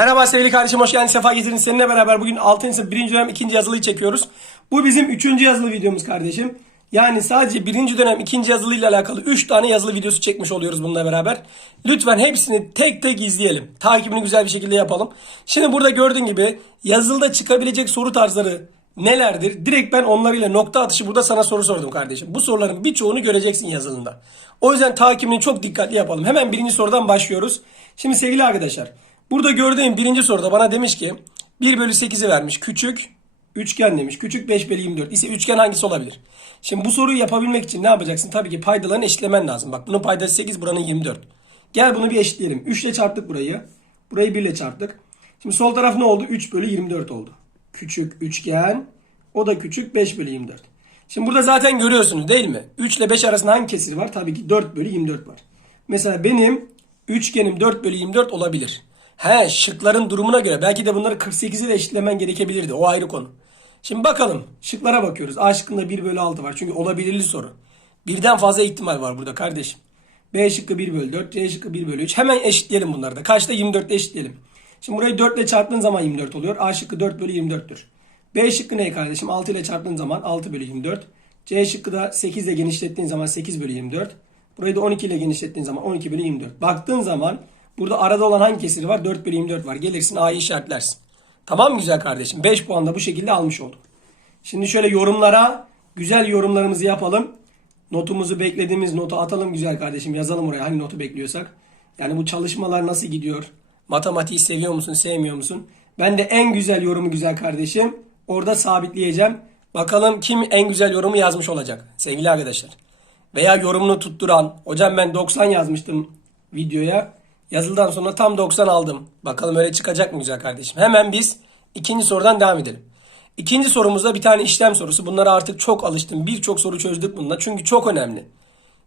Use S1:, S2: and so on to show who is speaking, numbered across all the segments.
S1: Merhaba sevgili kardeşim hoş geldin sefa getirdin. Seninle beraber bugün 6. sınıf 1. dönem 2. yazılıyı çekiyoruz. Bu bizim 3. yazılı videomuz kardeşim. Yani sadece 1. dönem 2. yazılı ile alakalı 3 tane yazılı videosu çekmiş oluyoruz bununla beraber. Lütfen hepsini tek tek izleyelim. Takibini güzel bir şekilde yapalım. Şimdi burada gördüğün gibi yazılıda çıkabilecek soru tarzları nelerdir? Direkt ben onlarıyla nokta atışı burada sana soru sordum kardeşim. Bu soruların birçoğunu göreceksin yazılında. O yüzden takibini çok dikkatli yapalım. Hemen birinci sorudan başlıyoruz. Şimdi sevgili arkadaşlar Burada gördüğüm birinci soruda bana demiş ki 1 bölü 8'i vermiş. Küçük üçgen demiş. Küçük 5 bölü 24 ise üçgen hangisi olabilir? Şimdi bu soruyu yapabilmek için ne yapacaksın? Tabii ki paydalarını eşitlemen lazım. Bak bunun paydası 8 buranın 24. Gel bunu bir eşitleyelim. 3 ile çarptık burayı. Burayı 1 ile çarptık. Şimdi sol taraf ne oldu? 3 bölü 24 oldu. Küçük üçgen. O da küçük 5 bölü 24. Şimdi burada zaten görüyorsunuz değil mi? 3 ile 5 arasında hangi kesir var? Tabii ki 4 bölü 24 var. Mesela benim üçgenim 4 bölü 24 olabilir. He şıkların durumuna göre belki de bunları 48 ile eşitlemen gerekebilirdi. O ayrı konu. Şimdi bakalım şıklara bakıyoruz. A şıkkında 1 bölü 6 var. Çünkü olabilirli soru. Birden fazla ihtimal var burada kardeşim. B şıkkı 1 bölü 4. C şıkkı 1 bölü 3. Hemen eşitleyelim bunları da. Kaçta 24 ile eşitleyelim. Şimdi burayı 4 ile çarptığın zaman 24 oluyor. A şıkkı 4 bölü 24'tür. B şıkkı ne kardeşim? 6 ile çarptığın zaman 6 bölü 24. C şıkkı da 8 ile genişlettiğin zaman 8 bölü 24. Burayı da 12 ile genişlettiğin zaman 12 bölü 24. Baktığın zaman Burada arada olan hangi kesir var? 4 bölü 24 var. Gelirsin A'yı işaretlersin. Tamam mı güzel kardeşim? 5 puan da bu şekilde almış olduk. Şimdi şöyle yorumlara güzel yorumlarımızı yapalım. Notumuzu beklediğimiz notu atalım güzel kardeşim. Yazalım oraya hangi notu bekliyorsak. Yani bu çalışmalar nasıl gidiyor? Matematiği seviyor musun, sevmiyor musun? Ben de en güzel yorumu güzel kardeşim. Orada sabitleyeceğim. Bakalım kim en güzel yorumu yazmış olacak sevgili arkadaşlar. Veya yorumunu tutturan. Hocam ben 90 yazmıştım videoya. Yazıldan sonra tam 90 aldım. Bakalım öyle çıkacak mı güzel kardeşim. Hemen biz ikinci sorudan devam edelim. İkinci sorumuzda bir tane işlem sorusu. Bunlara artık çok alıştım. Birçok soru çözdük bununla. Çünkü çok önemli.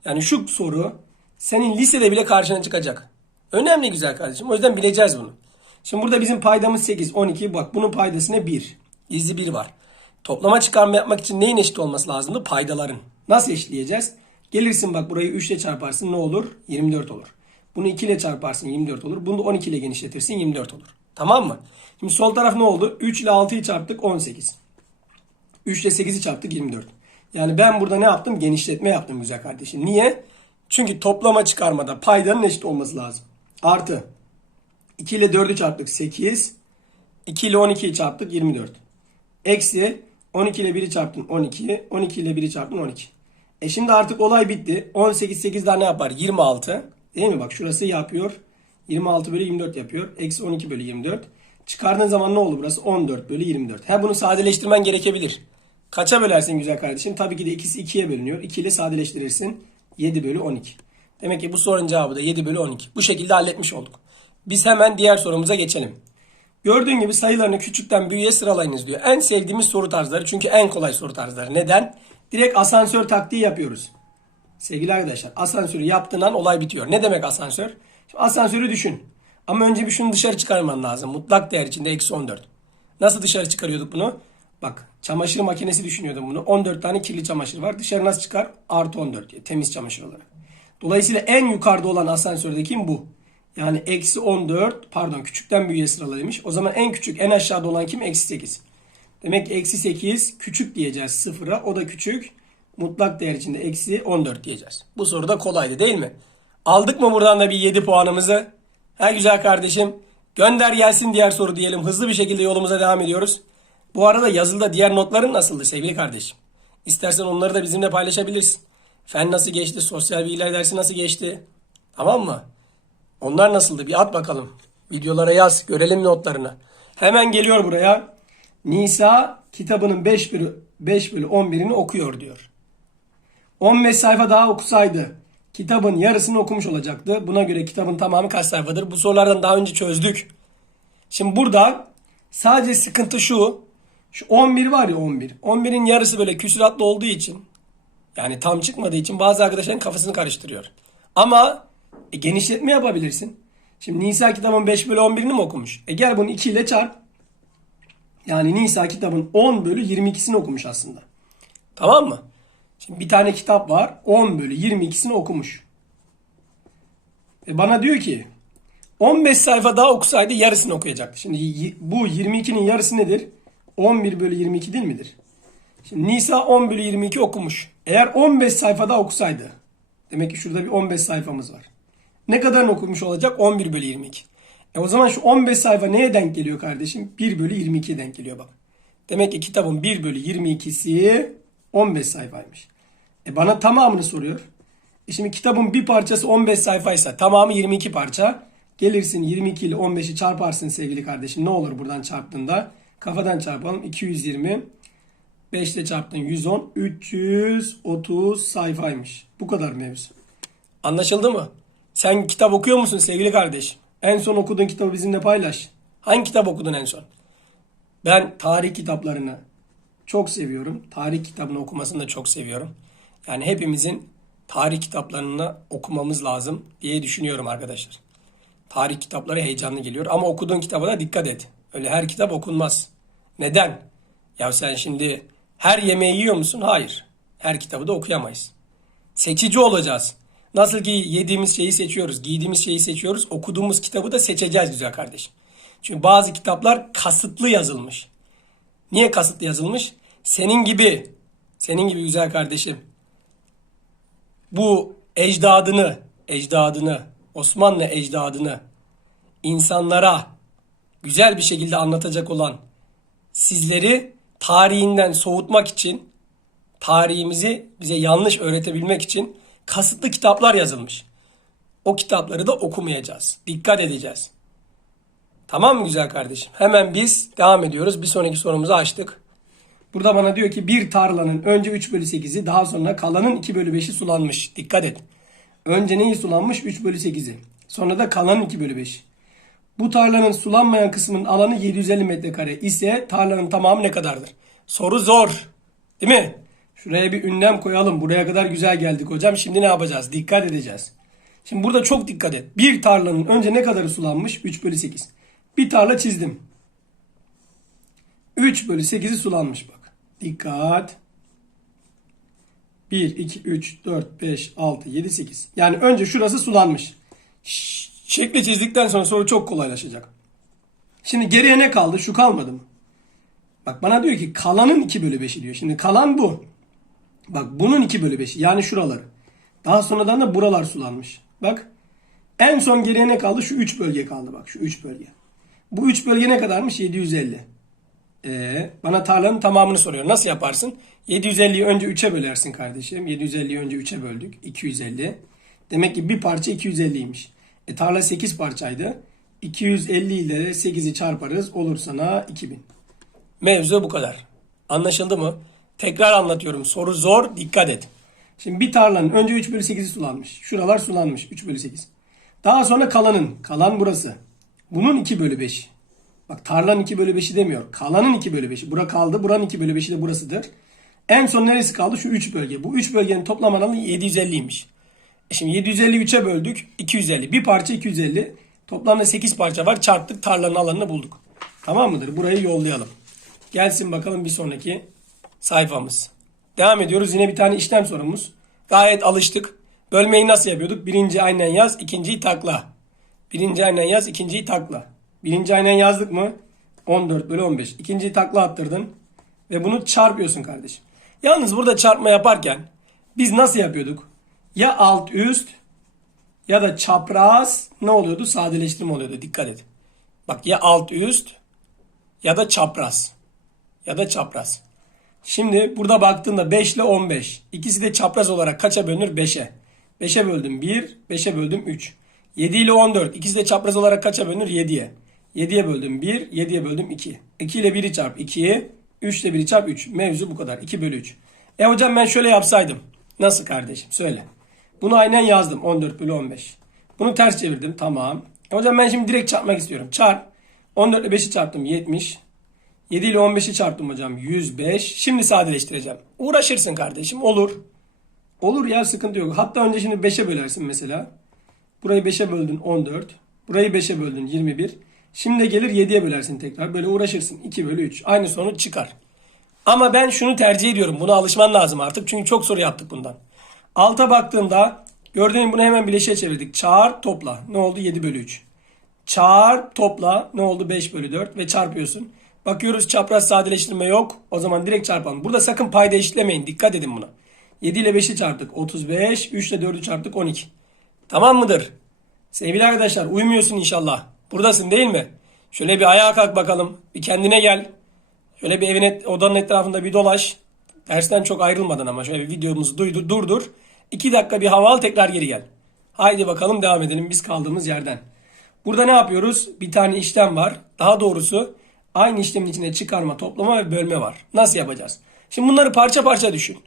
S1: Yani şu soru senin lisede bile karşına çıkacak. Önemli güzel kardeşim. O yüzden bileceğiz bunu. Şimdi burada bizim paydamız 8, 12. Bak bunun paydası ne? 1. Gizli 1 var. Toplama çıkarma yapmak için neyin eşit olması lazımdı? Paydaların. Nasıl eşitleyeceğiz? Gelirsin bak burayı 3 ile çarparsın ne olur? 24 olur. Bunu 2 ile çarparsın 24 olur. Bunu da 12 ile genişletirsin 24 olur. Tamam mı? Şimdi sol taraf ne oldu? 3 ile 6'yı çarptık 18. 3 ile 8'i çarptık 24. Yani ben burada ne yaptım? Genişletme yaptım güzel kardeşim. Niye? Çünkü toplama çıkarmada paydanın eşit olması lazım. Artı 2 ile 4'ü çarptık 8. 2 ile 12'yi çarptık 24. Eksi 12 ile 1'i çarptın 12. 12 ile 1'i çarptın 12. E şimdi artık olay bitti. 18 8 daha ne yapar? 26. Değil mi? Bak şurası yapıyor. 26 bölü 24 yapıyor. Eksi 12 bölü 24. Çıkardığın zaman ne oldu burası? 14 bölü 24. Ha bunu sadeleştirmen gerekebilir. Kaça bölersin güzel kardeşim? Tabii ki de ikisi 2'ye bölünüyor. 2 ile sadeleştirirsin. 7 bölü 12. Demek ki bu sorunun cevabı da 7 bölü 12. Bu şekilde halletmiş olduk. Biz hemen diğer sorumuza geçelim. Gördüğün gibi sayılarını küçükten büyüğe sıralayınız diyor. En sevdiğimiz soru tarzları çünkü en kolay soru tarzları. Neden? Direkt asansör taktiği yapıyoruz. Sevgili arkadaşlar asansörü yaptığın an olay bitiyor. Ne demek asansör? Şimdi asansörü düşün. Ama önce bir şunu dışarı çıkarman lazım. Mutlak değer içinde eksi 14. Nasıl dışarı çıkarıyorduk bunu? Bak çamaşır makinesi düşünüyordum bunu. 14 tane kirli çamaşır var. Dışarı nasıl çıkar? Artı 14 diye. Temiz çamaşır olarak. Dolayısıyla en yukarıda olan asansörde kim bu? Yani eksi 14 pardon küçükten büyüğe sıralaymış. O zaman en küçük en aşağıda olan kim? Eksi 8. Demek ki eksi 8 küçük diyeceğiz sıfıra. O da küçük mutlak değer içinde eksi 14 diyeceğiz. Bu soru da kolaydı değil mi? Aldık mı buradan da bir 7 puanımızı? Ha güzel kardeşim. Gönder gelsin diğer soru diyelim. Hızlı bir şekilde yolumuza devam ediyoruz. Bu arada yazılıda diğer notların nasıldı sevgili kardeşim? İstersen onları da bizimle paylaşabilirsin. Fen nasıl geçti? Sosyal bilgiler dersi nasıl geçti? Tamam mı? Onlar nasıldı? Bir at bakalım. Videolara yaz. Görelim notlarını. Hemen geliyor buraya. Nisa kitabının 5 bölü, 5 bölü 11'ini okuyor diyor. 15 sayfa daha okusaydı kitabın yarısını okumuş olacaktı. Buna göre kitabın tamamı kaç sayfadır? Bu sorulardan daha önce çözdük. Şimdi burada sadece sıkıntı şu. Şu 11 var ya 11. 11'in yarısı böyle küsuratlı olduğu için yani tam çıkmadığı için bazı arkadaşların kafasını karıştırıyor. Ama e, genişletme yapabilirsin. Şimdi Nisa kitabın 5 bölü 11'ini mi okumuş? E gel bunu 2 ile çarp. Yani Nisa kitabın 10 bölü 22'sini okumuş aslında. Tamam mı? Şimdi bir tane kitap var. 10 bölü 22'sini okumuş. E bana diyor ki 15 sayfa daha okusaydı yarısını okuyacaktı. Şimdi bu 22'nin yarısı nedir? 11 bölü 22 değil midir? Şimdi Nisa 10 bölü 22 okumuş. Eğer 15 sayfa daha okusaydı. Demek ki şurada bir 15 sayfamız var. Ne kadar okumuş olacak? 11 bölü 22. E o zaman şu 15 sayfa neye denk geliyor kardeşim? 1 bölü 22'ye denk geliyor bak. Demek ki kitabın 1 bölü 22'si 15 sayfaymış. E bana tamamını soruyor. E şimdi kitabın bir parçası 15 sayfaysa tamamı 22 parça. Gelirsin 22 ile 15'i çarparsın sevgili kardeşim. Ne olur buradan çarptığında? Kafadan çarpalım. 220. 5 ile çarptın 110. 330 sayfaymış. Bu kadar mevzu. Anlaşıldı mı? Sen kitap okuyor musun sevgili kardeş? En son okuduğun kitabı bizimle paylaş. Hangi kitap okudun en son? Ben tarih kitaplarını çok seviyorum. Tarih kitabını okumasını da çok seviyorum. Yani hepimizin tarih kitaplarını okumamız lazım diye düşünüyorum arkadaşlar. Tarih kitapları heyecanlı geliyor ama okuduğun kitaba da dikkat et. Öyle her kitap okunmaz. Neden? Ya sen şimdi her yemeği yiyor musun? Hayır. Her kitabı da okuyamayız. Seçici olacağız. Nasıl ki yediğimiz şeyi seçiyoruz, giydiğimiz şeyi seçiyoruz, okuduğumuz kitabı da seçeceğiz güzel kardeşim. Çünkü bazı kitaplar kasıtlı yazılmış. Niye kasıtlı yazılmış? Senin gibi, senin gibi güzel kardeşim. Bu ecdadını, ecdadını, Osmanlı ecdadını insanlara güzel bir şekilde anlatacak olan sizleri tarihinden soğutmak için, tarihimizi bize yanlış öğretebilmek için kasıtlı kitaplar yazılmış. O kitapları da okumayacağız. Dikkat edeceğiz. Tamam mı güzel kardeşim? Hemen biz devam ediyoruz. Bir sonraki sorumuzu açtık. Burada bana diyor ki bir tarlanın önce 3 bölü 8'i daha sonra kalanın 2 bölü 5'i sulanmış. Dikkat et. Önce neyi sulanmış? 3 bölü 8'i. Sonra da kalanın 2 bölü 5. Bu tarlanın sulanmayan kısmının alanı 750 metrekare ise tarlanın tamamı ne kadardır? Soru zor. Değil mi? Şuraya bir ünlem koyalım. Buraya kadar güzel geldik hocam. Şimdi ne yapacağız? Dikkat edeceğiz. Şimdi burada çok dikkat et. Bir tarlanın önce ne kadarı sulanmış? 3 bölü 8. Bir tarla çizdim. 3 bölü 8'i sulanmış. Dikkat. 1, 2, 3, 4, 5, 6, 7, 8. Yani önce şurası sulanmış. Şekli çizdikten sonra soru çok kolaylaşacak. Şimdi geriye ne kaldı? Şu kalmadı mı? Bak bana diyor ki kalanın 2 bölü 5'i diyor. Şimdi kalan bu. Bak bunun 2 bölü 5'i. Yani şuraları. Daha sonradan da buralar sulanmış. Bak. En son geriye ne kaldı? Şu 3 bölge kaldı bak. Şu 3 bölge. Bu 3 bölge ne kadarmış? 750. Ee, bana tarlanın tamamını soruyor. Nasıl yaparsın? 750'yi önce 3'e bölersin kardeşim. 750'yi önce 3'e böldük. 250. Demek ki bir parça 250'ymiş. E tarla 8 parçaydı. 250 ile de 8'i çarparız. Olur sana 2000. Mevzu bu kadar. Anlaşıldı mı? Tekrar anlatıyorum. Soru zor. Dikkat et. Şimdi bir tarlanın önce 3 bölü 8'i sulanmış. Şuralar sulanmış. 3 bölü 8. Daha sonra kalanın. Kalan burası. Bunun 2 bölü 5. Bak tarlanın 2 bölü 5'i demiyor. Kalanın 2 bölü 5'i. Bura kaldı. Buranın 2 bölü 5'i de burasıdır. En son neresi kaldı? Şu 3 bölge. Bu 3 bölgenin toplam alanı 750'ymiş. E şimdi 750'yi 3'e böldük. 250. Bir parça 250. Toplamda 8 parça var. Çarptık tarlanın alanını bulduk. Tamam mıdır? Burayı yollayalım. Gelsin bakalım bir sonraki sayfamız. Devam ediyoruz. Yine bir tane işlem sorumuz. Gayet alıştık. Bölmeyi nasıl yapıyorduk? Birinci aynen yaz, ikinciyi takla. Birinci aynen yaz, ikinciyi takla. Birinci aynen yazdık mı? 14 bölü 15. İkinciyi takla attırdın. Ve bunu çarpıyorsun kardeşim. Yalnız burada çarpma yaparken biz nasıl yapıyorduk? Ya alt üst ya da çapraz ne oluyordu? Sadeleştirme oluyordu. Dikkat et. Bak ya alt üst ya da çapraz. Ya da çapraz. Şimdi burada baktığında 5 ile 15. İkisi de çapraz olarak kaça bölünür? 5'e. 5'e böldüm 1, 5'e böldüm 3. 7 ile 14. İkisi de çapraz olarak kaça bölünür? 7'ye. 7'ye böldüm 1, 7'ye böldüm 2. 2 ile 1'i çarp 2'ye, 3 ile 1'i çarp 3. Mevzu bu kadar. 2 bölü 3. E hocam ben şöyle yapsaydım. Nasıl kardeşim? Söyle. Bunu aynen yazdım. 14 bölü 15. Bunu ters çevirdim. Tamam. E hocam ben şimdi direkt çarpmak istiyorum. Çarp. 14 ile 5'i çarptım. 70. 7 ile 15'i çarptım hocam. 105. Şimdi sadeleştireceğim. Uğraşırsın kardeşim. Olur. Olur ya sıkıntı yok. Hatta önce şimdi 5'e bölersin mesela. Burayı 5'e böldün 14. Burayı 5'e böldün 21. Şimdi gelir 7'ye bölersin tekrar. Böyle uğraşırsın. 2 bölü 3. Aynı sonuç çıkar. Ama ben şunu tercih ediyorum. Buna alışman lazım artık. Çünkü çok soru yaptık bundan. Alta baktığımda gördüğün bunu hemen bileşiğe çevirdik. Çağır topla. Ne oldu? 7 bölü 3. Çarp topla ne oldu 5 bölü 4 ve çarpıyorsun. Bakıyoruz çapraz sadeleştirme yok. O zaman direkt çarpalım. Burada sakın payda eşitlemeyin. Dikkat edin buna. 7 ile 5'i çarptık 35. 3 ile 4'ü çarptık 12. Tamam mıdır? Sevgili arkadaşlar uyumuyorsun inşallah. Buradasın değil mi? Şöyle bir ayağa kalk bakalım. Bir kendine gel. Şöyle bir evin et- odanın etrafında bir dolaş. Dersten çok ayrılmadan ama şöyle bir videomuzu duydur, durdur. 2 dakika bir hava al tekrar geri gel. Haydi bakalım devam edelim biz kaldığımız yerden. Burada ne yapıyoruz? Bir tane işlem var. Daha doğrusu aynı işlemin içinde çıkarma, toplama ve bölme var. Nasıl yapacağız? Şimdi bunları parça parça düşün.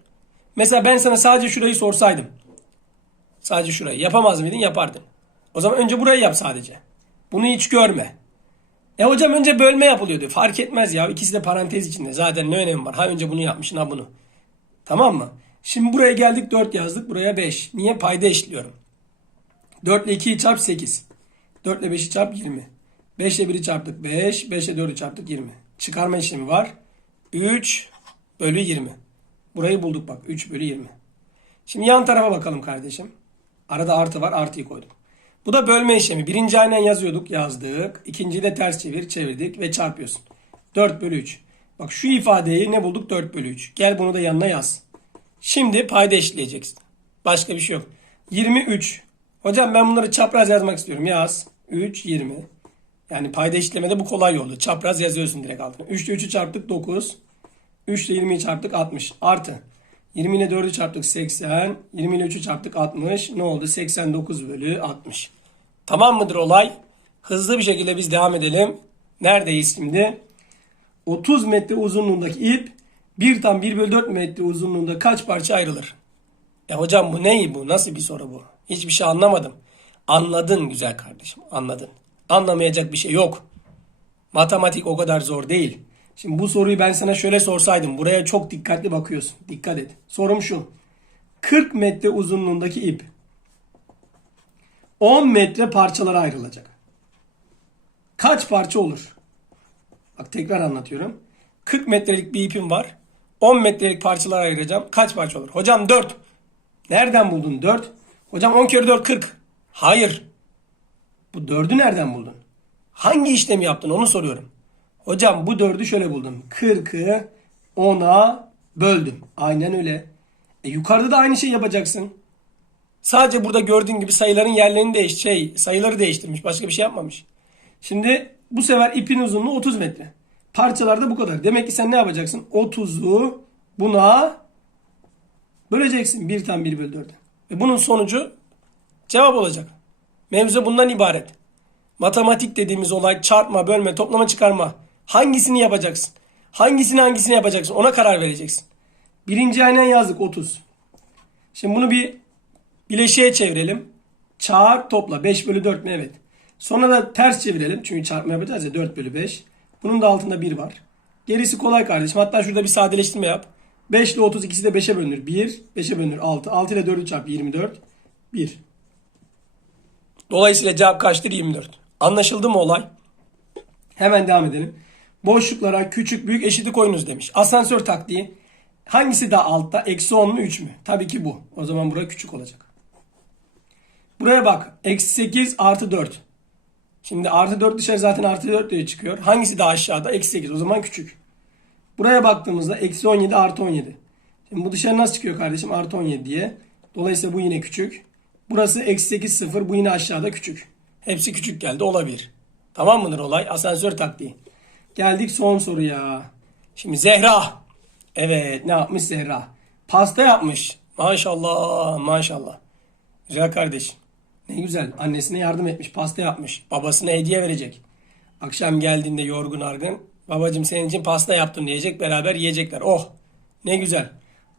S1: Mesela ben sana sadece şurayı sorsaydım. Sadece şurayı. Yapamaz mıydın? Yapardın. O zaman önce burayı yap sadece. Bunu hiç görme. E hocam önce bölme yapılıyordu. Fark etmez ya. İkisi de parantez içinde. Zaten ne önemi var? Ha önce bunu yapmışsın ha bunu. Tamam mı? Şimdi buraya geldik 4 yazdık. Buraya 5. Niye? Payda eşitliyorum. 4 ile 2'yi çarp 8. 4 ile 5'i çarp 20. 5 ile 1'i çarptık 5. 5 ile 4'ü çarptık 20. Çıkarma işlemi var. 3 bölü 20. Burayı bulduk bak. 3 bölü 20. Şimdi yan tarafa bakalım kardeşim. Arada artı var. Artıyı koydum. Bu da bölme işlemi. Birinci aynen yazıyorduk. Yazdık. İkinciyi de ters çevir. Çevirdik ve çarpıyorsun. 4 bölü 3. Bak şu ifadeyi ne bulduk? 4 bölü 3. Gel bunu da yanına yaz. Şimdi payda eşitleyeceksin. Başka bir şey yok. 23. Hocam ben bunları çapraz yazmak istiyorum. Yaz. 3, 20. Yani payda eşitlemede bu kolay yoldu. Çapraz yazıyorsun direkt altına. 3 ile 3'ü çarptık 9. 3 ile 20'yi çarptık 60. Artı. 20 ile 4'ü çarptık 80. 20 ile 3'ü çarptık 60. Ne oldu? 89 bölü 60. Tamam mıdır olay? Hızlı bir şekilde biz devam edelim. Neredeyiz şimdi? 30 metre uzunluğundaki ip 1 tam 1 bölü 4 metre uzunluğunda kaç parça ayrılır? E hocam bu ne bu? Nasıl bir soru bu? Hiçbir şey anlamadım. Anladın güzel kardeşim. Anladın. Anlamayacak bir şey yok. Matematik o kadar zor değil. Şimdi bu soruyu ben sana şöyle sorsaydım. Buraya çok dikkatli bakıyorsun. Dikkat et. Sorum şu. 40 metre uzunluğundaki ip 10 metre parçalara ayrılacak. Kaç parça olur? Bak tekrar anlatıyorum. 40 metrelik bir ipim var. 10 metrelik parçalara ayıracağım. Kaç parça olur? Hocam 4. Nereden buldun 4? Hocam 10 kere 4 40. Hayır. Bu 4'ü nereden buldun? Hangi işlemi yaptın onu soruyorum. Hocam bu 4'ü şöyle buldum. 40'ı 10'a böldüm. Aynen öyle. E yukarıda da aynı şey yapacaksın. Sadece burada gördüğün gibi sayıların yerlerini değiş şey sayıları değiştirmiş. Başka bir şey yapmamış. Şimdi bu sefer ipin uzunluğu 30 metre. Parçalarda bu kadar. Demek ki sen ne yapacaksın? 30'u buna böleceksin. 1 tam 1 bölü 4'e. Ve bunun sonucu cevap olacak. Mevzu bundan ibaret. Matematik dediğimiz olay çarpma, bölme, toplama, çıkarma. Hangisini yapacaksın? Hangisini hangisini yapacaksın? Ona karar vereceksin. Birinci aynen yazdık 30. Şimdi bunu bir bileşiğe çevirelim. Çarp topla. 5 bölü 4 mü? Evet. Sonra da ters çevirelim. Çünkü çarpma yapacağız ya 4 bölü 5. Bunun da altında 1 var. Gerisi kolay kardeşim. Hatta şurada bir sadeleştirme yap. 5 ile 30 ikisi de 5'e bölünür. 1. 5'e bölünür 6. 6 ile 4'ü çarp 24. 1. Dolayısıyla cevap kaçtır? 24. Anlaşıldı mı olay? Hemen devam edelim. Boşluklara küçük büyük eşitlik koyunuz demiş. Asansör taktiği. Hangisi daha altta? Eksi 10 mu 3 mü? Tabii ki bu. O zaman buraya küçük olacak. Buraya bak. Eksi 8 artı 4. Şimdi artı 4 dışarı zaten artı 4 diye çıkıyor. Hangisi daha aşağıda? Eksi 8. O zaman küçük. Buraya baktığımızda eksi 17 artı 17. Şimdi bu dışarı nasıl çıkıyor kardeşim? Artı 17 diye. Dolayısıyla bu yine küçük. Burası eksi 8 0. Bu yine aşağıda küçük. Hepsi küçük geldi. Olabilir. Tamam mıdır olay? Asansör taktiği. Geldik son soruya. Şimdi Zehra. Evet ne yapmış Zehra? Pasta yapmış. Maşallah maşallah. Güzel kardeşim. Ne güzel. Annesine yardım etmiş. Pasta yapmış. Babasına hediye verecek. Akşam geldiğinde yorgun argın. Babacım senin için pasta yaptım diyecek. Beraber yiyecekler. Oh ne güzel.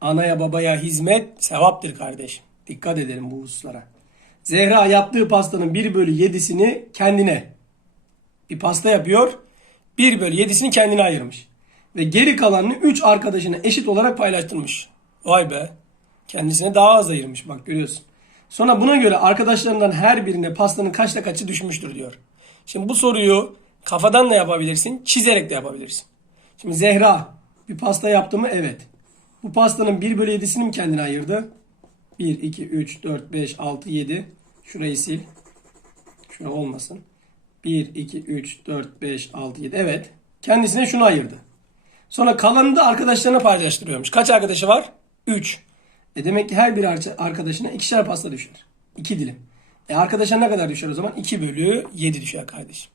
S1: Anaya babaya hizmet sevaptır kardeşim. Dikkat edelim bu hususlara. Zehra yaptığı pastanın 1 bölü 7'sini kendine. Bir pasta yapıyor. 1 bölü 7'sini kendine ayırmış. Ve geri kalanını 3 arkadaşına eşit olarak paylaştırmış. Vay be. Kendisine daha az ayırmış. Bak görüyorsun. Sonra buna göre arkadaşlarından her birine pastanın kaçta kaçı düşmüştür diyor. Şimdi bu soruyu kafadan da yapabilirsin, çizerek de yapabilirsin. Şimdi Zehra bir pasta yaptı mı? Evet. Bu pastanın 1 bölü 7'sini mi kendine ayırdı? 1, 2, 3, 4, 5, 6, 7. Şurayı sil. Şura olmasın. 1, 2, 3, 4, 5, 6, 7. Evet. Kendisine şunu ayırdı. Sonra kalanını da arkadaşlarına paylaştırıyormuş. Kaç arkadaşı var? 3. E demek ki her bir arkadaşına ikişer pasta düşer. 2 dilim. E arkadaşa ne kadar düşer o zaman? 2 bölü 7 düşer kardeşim.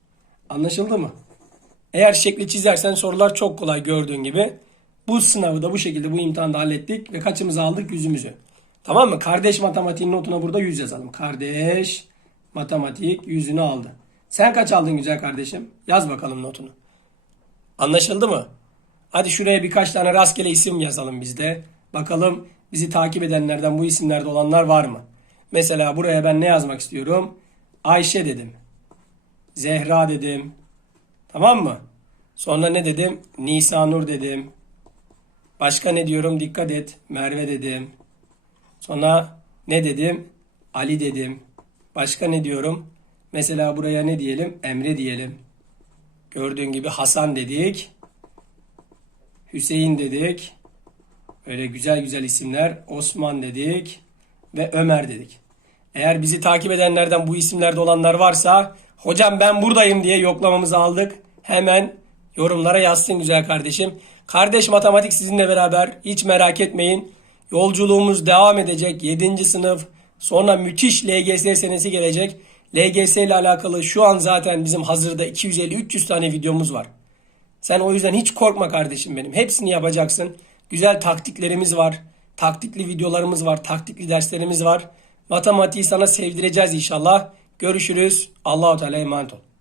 S1: Anlaşıldı mı? Eğer şekli çizersen sorular çok kolay gördüğün gibi. Bu sınavı da bu şekilde bu imtihanda hallettik ve kaçımızı aldık? Yüzümüzü. Tamam mı? Kardeş matematiğin notuna burada 100 yazalım. Kardeş matematik yüzünü aldı. Sen kaç aldın güzel kardeşim? Yaz bakalım notunu. Anlaşıldı mı? Hadi şuraya birkaç tane rastgele isim yazalım biz de. Bakalım bizi takip edenlerden bu isimlerde olanlar var mı? Mesela buraya ben ne yazmak istiyorum? Ayşe dedim. Zehra dedim. Tamam mı? Sonra ne dedim? Nisanur dedim. Başka ne diyorum? Dikkat et. Merve dedim. Sonra ne dedim? Ali dedim. Başka ne diyorum? Mesela buraya ne diyelim? Emre diyelim. Gördüğün gibi Hasan dedik. Hüseyin dedik. Öyle güzel güzel isimler. Osman dedik. Ve Ömer dedik. Eğer bizi takip edenlerden bu isimlerde olanlar varsa hocam ben buradayım diye yoklamamızı aldık. Hemen yorumlara yazsın güzel kardeşim. Kardeş matematik sizinle beraber hiç merak etmeyin. Yolculuğumuz devam edecek. 7. sınıf sonra müthiş LGS senesi gelecek. LGS ile alakalı şu an zaten bizim hazırda 250-300 tane videomuz var. Sen o yüzden hiç korkma kardeşim benim. Hepsini yapacaksın. Güzel taktiklerimiz var. Taktikli videolarımız var. Taktikli derslerimiz var. Matematiği sana sevdireceğiz inşallah. Görüşürüz. Allahu Teala emanet ol.